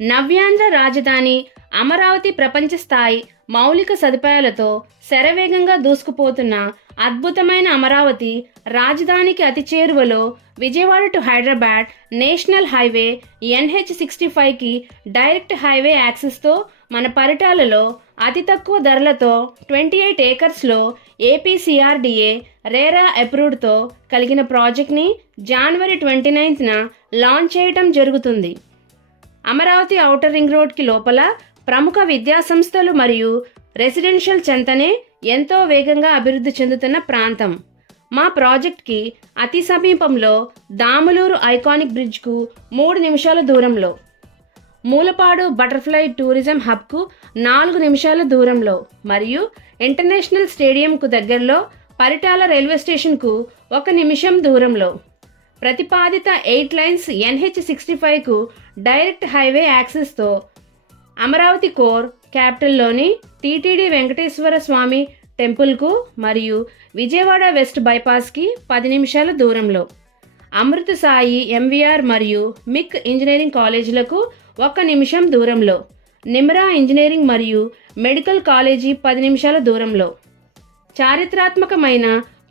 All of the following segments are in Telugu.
నవ్యాంధ్ర రాజధాని అమరావతి ప్రపంచ స్థాయి మౌలిక సదుపాయాలతో శరవేగంగా దూసుకుపోతున్న అద్భుతమైన అమరావతి రాజధానికి అతి చేరువలో Vijayawada to Hyderabad national highway NH65కి డైరెక్ట్ హైవే యాక్సెస్తో మన పరిటాలలో అతి తక్కువ ధరలతో 28 ఏకర్స్లో APCRDA రేరా అప్రూవ్డ్తో కలిగిన ప్రాజెక్ట్ని జనవరి 29న లాంచ్ చేయటం జరుగుతుంది. అమరావతి ఔటర్ రింగ్ రోడ్కి లోపల ప్రముఖ విద్యాసంస్థలు మరియు రెసిడెన్షియల్ చెంతనే ఎంతో వేగంగా అభివృద్ధి చెందుతున్న ప్రాంతం. మా ప్రాజెక్ట్కి అతి సమీపంలో దాములూరు ఐకానిక్ బ్రిడ్జ్కు 3 నిమిషాల దూరంలో, మూలపాడు బటర్ఫ్లై టూరిజం హబ్కు 4 నిమిషాల దూరంలో మరియు ఇంటర్నేషనల్ స్టేడియంకు దగ్గరలో పరిటాల రైల్వే స్టేషన్కు 1 నిమిషం దూరంలో. ప్రతిపాదిత 8 లైన్స్ NH65కు డైరెక్ట్ హైవే యాక్సెస్తో అమరావతి కోర్ క్యాపిటల్లోని టీటీడీ వెంకటేశ్వర స్వామి టెంపుల్కు మరియు విజయవాడ వెస్ట్ బైపాస్కి 10 నిమిషాల దూరంలో, అమృత సాయి MVR మరియు మిక్ ఇంజనీరింగ్ కాలేజీలకు 1 నిమిషం దూరంలో, నిమ్రా ఇంజనీరింగ్ మరియు మెడికల్ కాలేజీ 10 నిమిషాల దూరంలో, చారిత్రాత్మకమైన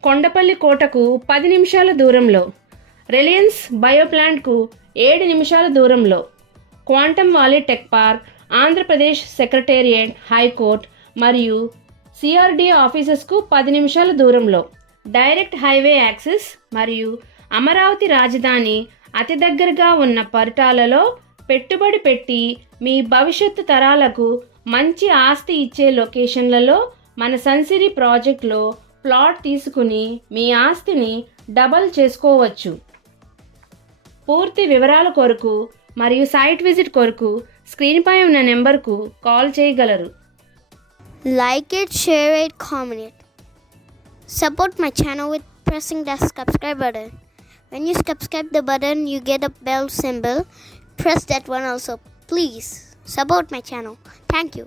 కొండపల్లి కోటకు 10 నిమిషాల దూరంలో, రిలయన్స్ బయోప్లాంట్కు 7 నిమిషాల దూరంలో, క్వాంటమ్ వాలీ tech park, Andhra Pradesh secretariat, high court మరియు CRDA ఆఫీసెస్కు 10 నిమిషాల దూరంలో. డైరెక్ట్ హైవే యాక్సెస్ మరియు అమరావతి రాజధాని అతి దగ్గరగా ఉన్న పరిటాలలో పెట్టుబడి పెట్టి మీ భవిష్యత్తు తరాలకు మంచి ఆస్తి ఇచ్చే లొకేషన్లలో మన సన్సిరీ ప్రాజెక్ట్లో ప్లాట్ తీసుకుని మీ ఆస్తిని డబల్ చేసుకోవచ్చు. పూర్తి వివరాల కొరకు మరియు సైట్ విజిట్ కొరకు స్క్రీన్పై ఉన్న నెంబర్కు కాల్ చేయగలరు. Like it, share it, comment it. Support my channel with pressing the subscribe button. When you subscribe the button, you get a bell symbol. Press that one also. Please support my channel. Thank you.